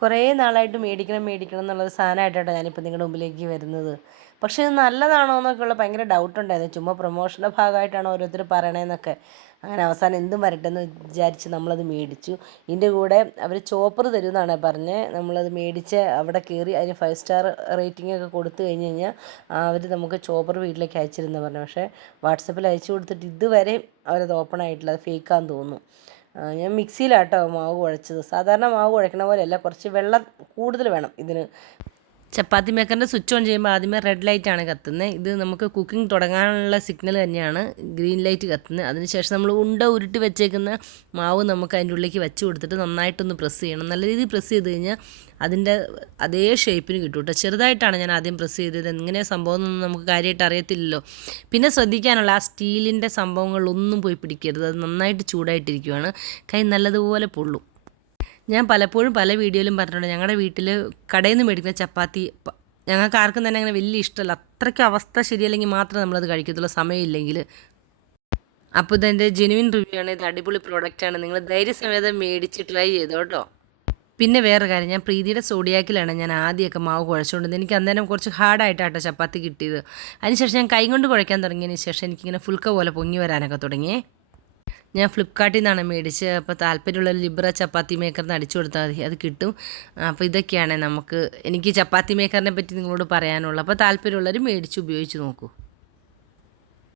കുറേ നാളായിട്ട് മേടിക്കണം മേടിക്കണം എന്നുള്ളൊരു സാധനമായിട്ടാണ് ഞാനിപ്പോൾ നിങ്ങളുടെ മുമ്പിലേക്ക് വരുന്നത്. പക്ഷേ ഇത് നല്ലതാണോ എന്നൊക്കെയുള്ള ഭയങ്കര ഡൗട്ടുണ്ടായിരുന്നു. ചുമ്മാ പ്രൊമോഷൻ്റെ ഭാഗമായിട്ടാണ് ഓരോരുത്തർ പറയണതെന്നൊക്കെ. അങ്ങനെ അവസാനം എന്തും വരട്ടെ എന്ന് വിചാരിച്ച് നമ്മളത് മേടിച്ചു. ഇതിൻ്റെ കൂടെ അവർ ചോപ്പർ തരുമെന്നാണ് പറഞ്ഞത്. നമ്മളത് മേടിച്ച് അവിടെ കയറി അതിന് 5 സ്റ്റാർ റേറ്റിംഗ് ഒക്കെ കൊടുത്തു കഴിഞ്ഞ് കഴിഞ്ഞാൽ അവർ നമുക്ക് ചോപ്പർ വീട്ടിലേക്ക് അയച്ചിരുന്നു പറഞ്ഞു. പക്ഷേ വാട്സപ്പിൽ അയച്ചു കൊടുത്തിട്ട് ഇതുവരെ അവരത് ഓപ്പൺ ആയിട്ടില്ല. അത് ഫേക്കാന്ന് തോന്നുന്നു. ഞാൻ മിക്സിയിലാട്ടോ മാവ് കുഴച്ചത്. സാധാരണ മാവ് കുഴക്കണ പോലെയല്ല, കുറച്ച് വെള്ളം കൂടുതൽ വേണം ഇതിന്. ചപ്പാത്തി മേക്കറിൻ്റെ സ്വിച്ച് ഓൺ ചെയ്യുമ്പോൾ ആദ്യമേ റെഡ് ലൈറ്റാണ് കത്തുന്നത്. ഇത് നമുക്ക് കുക്കിംഗ് തുടങ്ങാനുള്ള സിഗ്നൽ തന്നെയാണ് ഗ്രീൻ ലൈറ്റ് കത്തുന്നത്. അതിനുശേഷം നമ്മൾ ഉരുട്ടി വെച്ചേക്കുന്ന മാവ് നമുക്ക് അതിൻ്റെ ഉള്ളിലേക്ക് വെച്ച് കൊടുത്തിട്ട് നന്നായിട്ടൊന്ന് പ്രസ് ചെയ്യണം. നല്ല രീതിയിൽ പ്രസ് ചെയ്ത് കഴിഞ്ഞാൽ അതിൻ്റെ അതേ ഷേപ്പിന് കിട്ടും കേട്ടോ. ചെറുതായിട്ടാണ് ഞാൻ ആദ്യം പ്രസ് ചെയ്തത്. എങ്ങനെയാണ് സംഭവം എന്നൊന്നും നമുക്ക് കാര്യമായിട്ട് അറിയത്തില്ലല്ലോ. പിന്നെ ശ്രദ്ധിക്കാനുള്ള ആ സ്റ്റീലിൻ്റെ സംഭവങ്ങളിലൊന്നും പോയി പിടിക്കരുത്. അത് നന്നായിട്ട് ചൂടായിട്ടിരിക്കുകയാണ്. കൈ നല്ലതുപോലെ പൊള്ളും. ഞാൻ പലപ്പോഴും പല വീഡിയോയിലും പറഞ്ഞിട്ടുണ്ട്, ഞങ്ങളുടെ വീട്ടിൽ കടയിൽ നിന്ന് മേടിക്കുന്ന ചപ്പാത്തി ഞങ്ങൾക്ക് ആർക്കും തന്നെ അങ്ങനെ വലിയ ഇഷ്ടമല്ല. അത്രയ്ക്ക് അവസ്ഥ ശരിയല്ലെങ്കിൽ മാത്രമേ നമ്മളത് കഴിക്കത്തുള്ളൂ, സമയമില്ലെങ്കിൽ. അപ്പോൾ ഇതെൻ്റെ ജെനുവിൻ റിവ്യൂ ആണ്. ഇത് അടിപൊളി പ്രോഡക്റ്റാണ്. നിങ്ങൾ ധൈര്യസമേതം മേടിച്ച് ട്രൈ ചെയ്തോ കേട്ടോ. പിന്നെ വേറെ കാര്യം, ഞാൻ പ്രീതിയുടെ സോഡിയാക്കിലാണ് ഞാൻ ആദ്യമൊക്കെ മാവ് കുഴച്ചുകൊണ്ടിരുന്നത്. എനിക്ക് അന്നേരം കുറച്ച് ഹാർഡായിട്ടാട്ടോ ചപ്പാത്തി കിട്ടിയത്. അതിനുശേഷം ഞാൻ കൈ കൊണ്ട് കുഴയ്ക്കാൻ തുടങ്ങിയതിന് ശേഷം എനിക്കിങ്ങനെ ഫുൾക്ക പോലെ പൊങ്ങി വരാനൊക്കെ തുടങ്ങിയേ. ഞാൻ ഫ്ലിപ്കാർട്ടിൽ നിന്നാണ് മേടിച്ചത്. അപ്പോൾ താല്പര്യമുള്ള ലിബ്ര ചപ്പാത്തി മേക്കറിന് അടിച്ചു കൊടുത്താൽ മതി, അത് കിട്ടും. അപ്പോൾ ഇതൊക്കെയാണ് എനിക്ക് ചപ്പാത്തി മേക്കറിനെ പറ്റി നിങ്ങളോട് പറയാനുള്ളത്. അപ്പോൾ താല്പര്യമുള്ളവർ മേടിച്ച് ഉപയോഗിച്ച് നോക്കൂ.